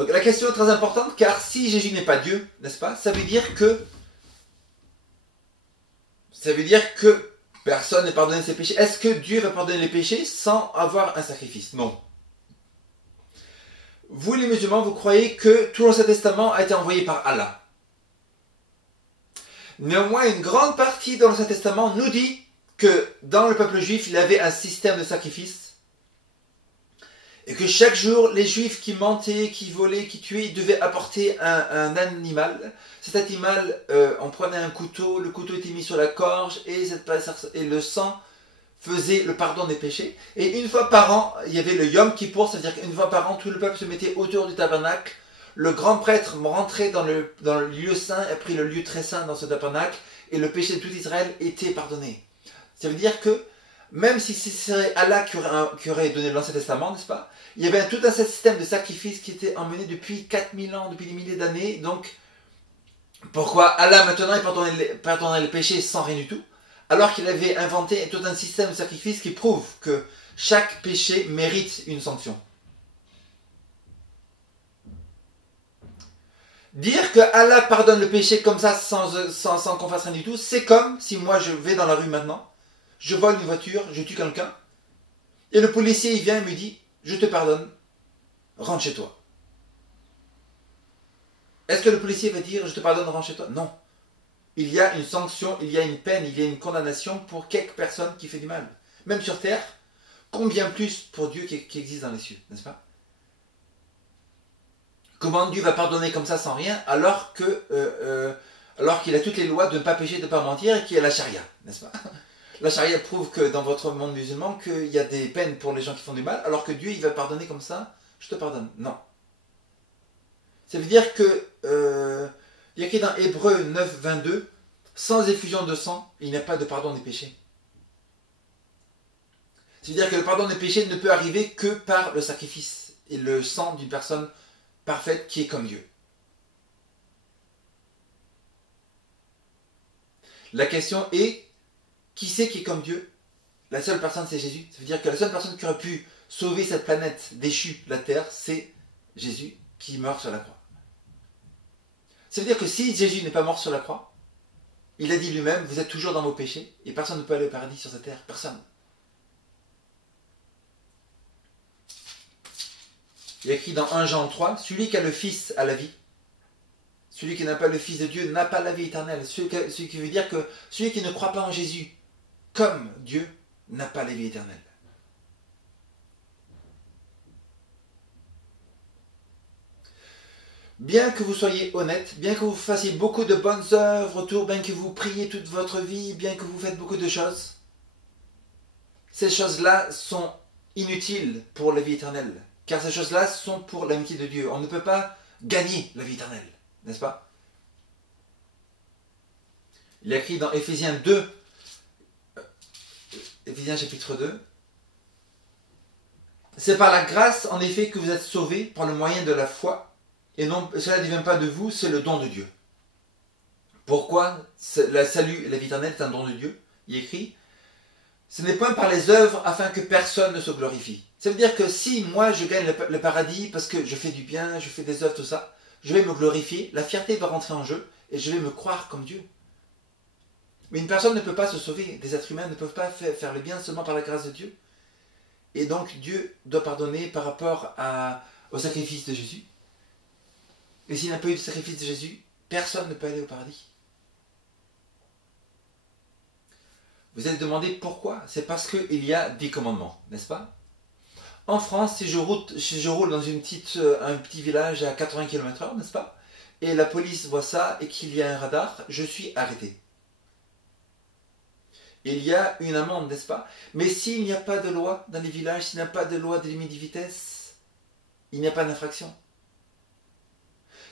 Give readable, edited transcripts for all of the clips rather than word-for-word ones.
Donc la question est très importante, car si Jésus n'est pas Dieu, n'est-ce pas, ça veut dire que personne n'est pardonné de ses péchés. Est-ce que Dieu va pardonner les péchés sans avoir un sacrifice? Non. Vous les musulmans, vous croyez que tout l'Ancien Testament a été envoyé par Allah. Néanmoins, une grande partie de l'Ancien Testament nous dit que dans le peuple juif, il y avait un système de sacrifice et que chaque jour, les juifs qui mentaient, qui volaient, qui tuaient, ils devaient apporter un animal. Cet animal, on prenait un couteau, le couteau était mis sur la gorge et le sang faisait le pardon des péchés. Et une fois par an, il y avait le Yom Kippour, c'est-à-dire qu'une fois par an, tout le peuple se mettait autour du tabernacle. Le grand prêtre rentrait dans le lieu saint, a pris le lieu très saint dans ce tabernacle, et le péché de tout Israël était pardonné. Ça veut dire que, même si ce serait Allah qui aurait donné l'Ancien Testament, n'est-ce pas, il y avait tout un système de sacrifice qui était emmené depuis 4000 ans, depuis des milliers d'années. Donc, pourquoi Allah maintenant il pardonnerait les péchés sans rien du tout, alors qu'il avait inventé tout un système de sacrifice qui prouve que chaque péché mérite une sanction. Dire que Allah pardonne le péché comme ça sans qu'on fasse rien du tout, c'est comme si moi je vais dans la rue maintenant, je vole une voiture, je tue quelqu'un, et le policier il vient et me dit « Je te pardonne, rentre chez toi ». Est-ce que le policier va dire « Je te pardonne, rentre chez toi » ? Non. Il y a une sanction, il y a une peine, il y a une condamnation pour quelque personne qui fait du mal. Même sur terre, combien plus pour Dieu qui existe dans les cieux, n'est-ce pas? Comment Dieu va pardonner comme ça sans rien, alors qu'il a toutes les lois de ne pas pécher, de ne pas mentir, et qu'il y a la charia, n'est-ce pas? La charia prouve que dans votre monde musulman, qu'il y a des peines pour les gens qui font du mal, alors que Dieu il va pardonner comme ça, je te pardonne. Non. Ça veut dire que, il y a écrit dans Hébreux 9, 22, sans effusion de sang, il n'y a pas de pardon des péchés. Ça veut dire que le pardon des péchés ne peut arriver que par le sacrifice et le sang d'une personne parfaite qui est comme Dieu. La question est, qui c'est qui est comme Dieu? La seule personne c'est Jésus. Ça veut dire que la seule personne qui aurait pu sauver cette planète déchue, la Terre, c'est Jésus qui meurt sur la croix. Ça veut dire que si Jésus n'est pas mort sur la croix, il a dit lui-même, vous êtes toujours dans vos péchés, et personne ne peut aller au paradis sur cette terre, personne. Il est écrit dans 1 Jean 3, celui qui a le Fils a la vie, celui qui n'a pas le Fils de Dieu n'a pas la vie éternelle, ce qui veut dire que celui qui ne croit pas en Jésus comme Dieu n'a pas la vie éternelle. Bien que vous soyez honnête, bien que vous fassiez beaucoup de bonnes œuvres autour, bien que vous priez toute votre vie, bien que vous faites beaucoup de choses, ces choses-là sont inutiles pour la vie éternelle. Car ces choses-là sont pour l'amitié de Dieu. On ne peut pas gagner la vie éternelle, n'est-ce pas? Il est écrit dans Éphésiens 2, Éphésiens chapitre 2, c'est par la grâce en effet que vous êtes sauvés par le moyen de la foi. Et non, cela ne vient pas de vous, c'est le don de Dieu. Pourquoi le salut et la vie éternelle est un don de Dieu? Il est écrit, ce n'est point par les œuvres afin que personne ne se glorifie. Ça veut dire que si moi je gagne le paradis parce que je fais du bien, je fais des œuvres, tout ça, je vais me glorifier, la fierté va rentrer en jeu et je vais me croire comme Dieu. Mais une personne ne peut pas se sauver, des êtres humains ne peuvent pas faire le bien seulement par la grâce de Dieu. Et donc Dieu doit pardonner par rapport au sacrifice de Jésus. Et s'il n'y a pas eu de sacrifice de Jésus, personne ne peut aller au paradis. Vous êtes demandé pourquoi? C'est parce qu'il y a 10 commandements, n'est-ce pas? En France, si je roule dans un petit village à 80 km/h, n'est-ce pas? Et la police voit ça et qu'il y a un radar, je suis arrêté. Il y a une amende, n'est-ce pas? Mais s'il n'y a pas de loi dans les villages, s'il n'y a pas de loi de limite de vitesse, il n'y a pas d'infraction.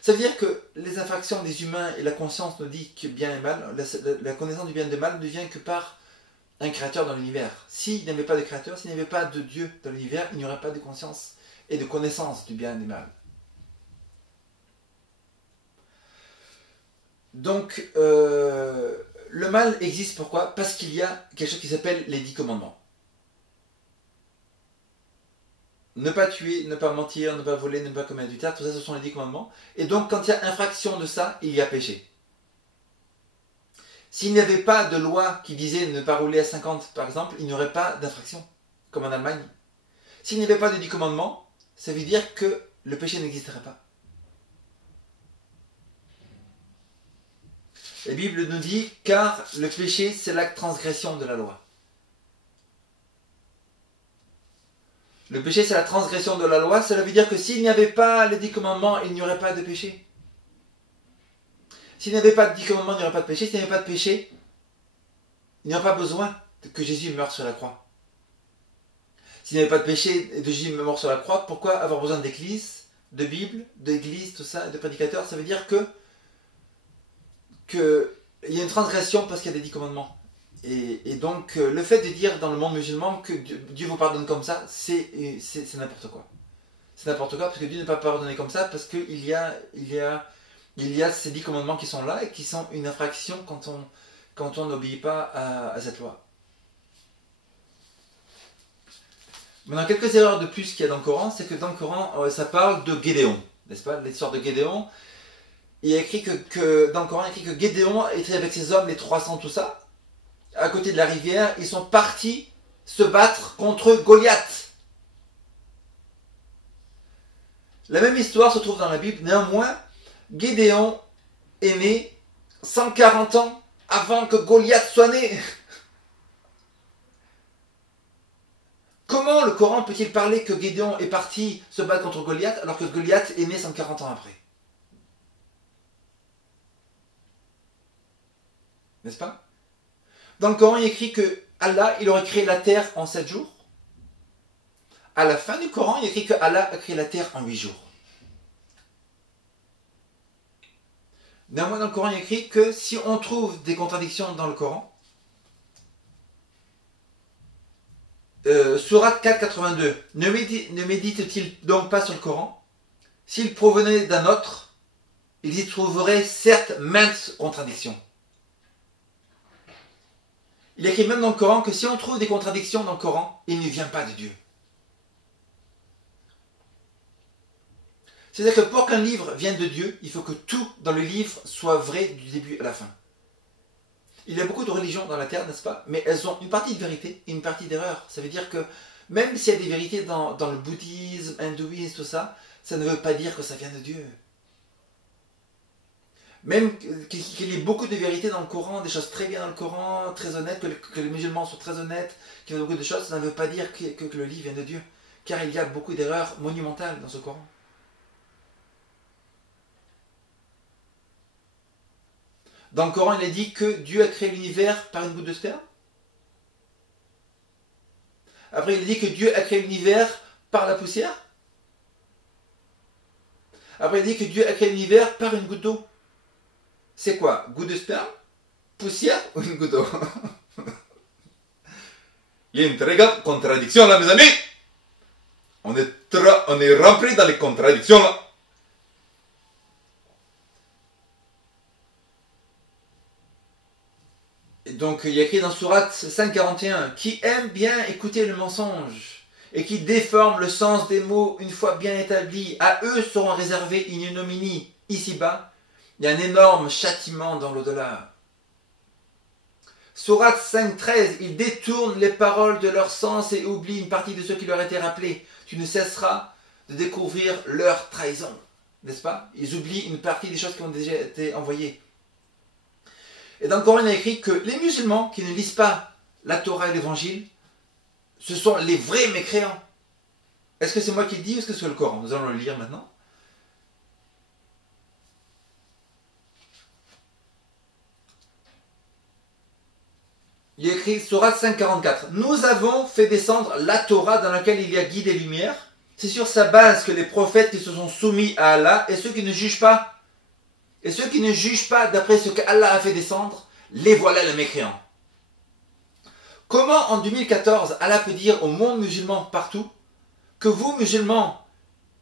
Ça veut dire que les infractions des humains et la conscience nous dit que bien et mal, la connaissance du bien et du mal ne vient que par un créateur dans l'univers. S'il n'y avait pas de créateur, s'il n'y avait pas de Dieu dans l'univers, il n'y aurait pas de conscience et de connaissance du bien et du mal. Donc, le mal existe pourquoi? Parce qu'il y a quelque chose qui s'appelle les 10 commandements. ne pas tuer, ne pas mentir, ne pas voler, ne pas commettre adultère, tout ça ce sont les 10 commandements. Et donc quand il y a infraction de ça, il y a péché. S'il n'y avait pas de loi qui disait ne pas rouler à 50 par exemple, il n'y aurait pas d'infraction, comme en Allemagne. S'il n'y avait pas de 10 commandements, ça veut dire que le péché n'existerait pas. La Bible nous dit, car le péché c'est la transgression de la loi. Le péché c'est la transgression de la loi, cela veut dire que s'il n'y avait pas les 10 commandements, il n'y aurait pas de péché. S'il n'y avait pas de 10 commandements, il n'y aurait pas de péché. S'il n'y avait pas de péché, il n'y aurait pas besoin que Jésus meure sur la croix. S'il n'y avait pas de péché et de Jésus mort sur la croix, pourquoi avoir besoin d'église, de Bible, d'église, tout ça, de prédicateurs? Ça veut dire que il y a une transgression parce qu'il y a des 10 commandements. Et donc, le fait de dire dans le monde musulman que Dieu vous pardonne comme ça, c'est n'importe quoi. C'est n'importe quoi parce que Dieu ne peut pas pardonner comme ça parce qu'il y a ces 10 commandements qui sont là et qui sont une infraction quand on n'obéit pas à cette loi. Maintenant, quelques erreurs de plus qu'il y a dans le Coran, c'est que dans le Coran, ça parle de Gédéon, n'est-ce pas? L'histoire de Gédéon. Il y a écrit dans le Coran, il y a écrit que Gédéon était avec ses hommes, les 300, tout ça, à côté de la rivière, ils sont partis se battre contre Goliath. La même histoire se trouve dans la Bible, néanmoins, Gédéon est né 140 ans avant que Goliath soit né. Comment le Coran peut-il parler que Gédéon est parti se battre contre Goliath alors que Goliath est né 140 ans après? N'est-ce pas? Dans le Coran, il est écrit que Allah, il aurait créé la terre en 7 jours. À la fin du Coran, il est écrit que Allah a créé la terre en 8 jours. Néanmoins, dans le Coran, il est écrit que si on trouve des contradictions dans le Coran, Sourate 4.82, ne médite-t-il donc pas sur le Coran? S'il provenait d'un autre, il y trouverait certes maintes contradictions. Il écrit même dans le Coran que si on trouve des contradictions dans le Coran, il ne vient pas de Dieu. C'est-à-dire que pour qu'un livre vienne de Dieu, il faut que tout dans le livre soit vrai du début à la fin. Il y a beaucoup de religions dans la terre, n'est-ce pas? Mais elles ont une partie de vérité et une partie d'erreur. Ça veut dire que même s'il y a des vérités dans le bouddhisme, hindouisme, tout ça, ça ne veut pas dire que ça vient de Dieu. Même qu'il y ait beaucoup de vérités dans le Coran, des choses très bien dans le Coran, très honnêtes, que les musulmans sont très honnêtes, qu'il y a beaucoup de choses, ça ne veut pas dire que le livre vient de Dieu. Car il y a beaucoup d'erreurs monumentales dans ce Coran. Dans le Coran, il est dit que Dieu a créé l'univers par une goutte de sperme. Après, il est dit que Dieu a créé l'univers par la poussière. Après, il est dit que Dieu a créé l'univers par une goutte d'eau. C'est quoi? Goutte de sperme? Poussière ou une goutte d'eau? Il y a une très grande contradiction là, mes amis. On est rempli dans les contradictions là. Donc il y a écrit dans Sourate 5.41, qui aime bien écouter le mensonge et qui déforme le sens des mots une fois bien établis, à eux seront réservés une ignominie ici-bas. Il y a un énorme châtiment dans l'au-delà. Sourate 5.13, ils détournent les paroles de leur sens et oublient une partie de ce qui leur a été rappelé. Tu ne cesseras de découvrir leur trahison. N'est-ce pas? Ils oublient une partie des choses qui ont déjà été envoyées. Et dans le Coran, il est écrit que les musulmans qui ne lisent pas la Torah et l'Évangile, ce sont les vrais mécréants. Est-ce que c'est moi qui le dis ou est-ce que c'est le Coran? Nous allons le lire maintenant. Il est écrit, Sourate 5.44, nous avons fait descendre la Torah dans laquelle il y a guide et lumière. C'est sur sa base que les prophètes qui se sont soumis à Allah et ceux qui ne jugent pas, d'après ce qu'Allah a fait descendre, les voilà les mécréants. Comment en 2014 Allah peut dire au monde musulman partout que vous musulmans,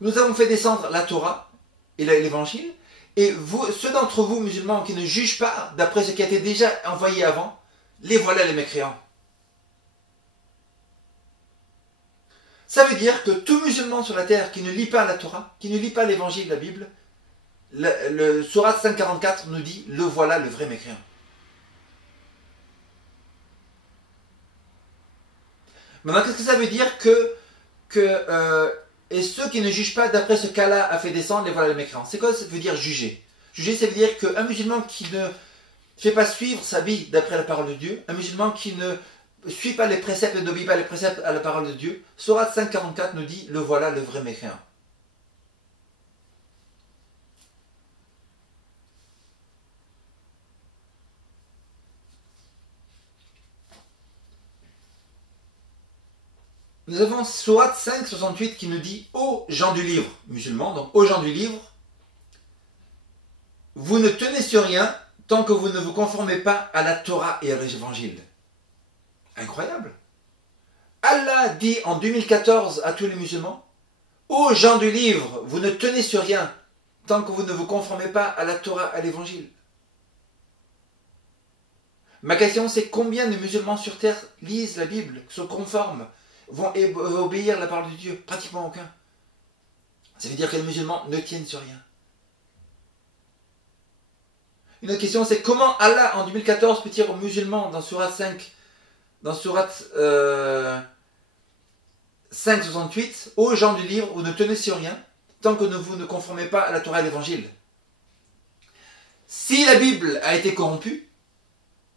nous avons fait descendre la Torah et l'Évangile, et vous, ceux d'entre vous musulmans qui ne jugent pas d'après ce qui a été déjà envoyé avant, les voilà les mécréants. Ça veut dire que tout musulman sur la terre qui ne lit pas la Torah, qui ne lit pas l'évangile, la Bible, le Sourate 544 nous dit, le voilà le vrai mécréant. Maintenant, qu'est-ce que ça veut dire et ceux qui ne jugent pas d'après ce qu'Allah a fait descendre, les voilà les mécréants. C'est quoi ça veut dire juger? Juger, ça veut dire qu'un musulman qui ne fait pas suivre sa vie d'après la parole de Dieu, un musulman qui ne suit pas les préceptes et n'obéit pas les préceptes à la parole de Dieu, Sourate 544 nous dit, le voilà le vrai mécréant. Nous avons Sourate 568 qui nous dit, ô gens du livre, musulmans, donc ô gens du livre, vous ne tenez sur rien tant que vous ne vous conformez pas à la Torah et à l'évangile. Incroyable. Allah dit en 2014 à tous les musulmans, ô gens du livre, vous ne tenez sur rien tant que vous ne vous conformez pas à la Torah, à l'évangile. Ma question c'est combien de musulmans sur terre lisent la Bible, se conforment, vont obéir à la parole de Dieu? Pratiquement aucun. Ça veut dire que les musulmans ne tiennent sur rien. Une autre question c'est comment Allah en 2014 peut dire aux musulmans dans Sourate 5, dans Sourate 568, ô gens du livre, vous ne tenez sur rien tant que vous ne conformez pas à la Torah et l'évangile. Si la Bible a été corrompue,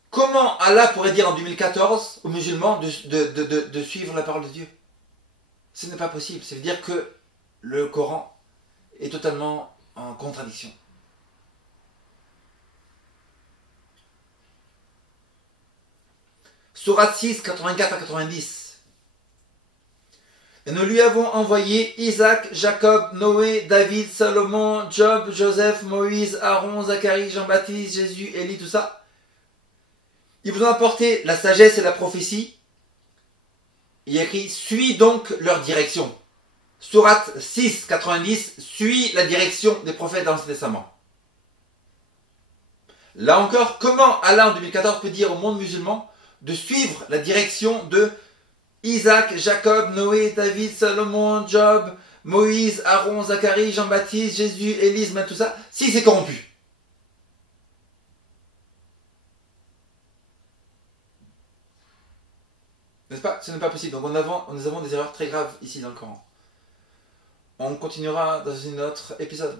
comment Allah pourrait dire en 2014 aux musulmans de suivre la parole de Dieu? Ce n'est pas possible. Ça veut dire que le Coran est totalement en contradiction. Sourate 6, 84 à 90. Et nous lui avons envoyé Isaac, Jacob, Noé, David, Salomon, Job, Joseph, Moïse, Aaron, Zacharie, Jean-Baptiste, Jésus, Élie, tout ça. Ils vous ont apporté la sagesse et la prophétie. Il y a écrit, suis donc leur direction. Sourate 6, 90, suis la direction des prophètes dans l'Ancien Testament. Là encore, comment Allah en 2014 peut dire au monde musulman de suivre la direction de Isaac, Jacob, Noé, David, Salomon, Job, Moïse, Aaron, Zacharie, Jean-Baptiste, Jésus, Élie, tout ça, si c'est corrompu? N'est-ce pas? Ce n'est pas possible. Donc nous avons des erreurs très graves ici dans le Coran. On continuera dans un autre épisode.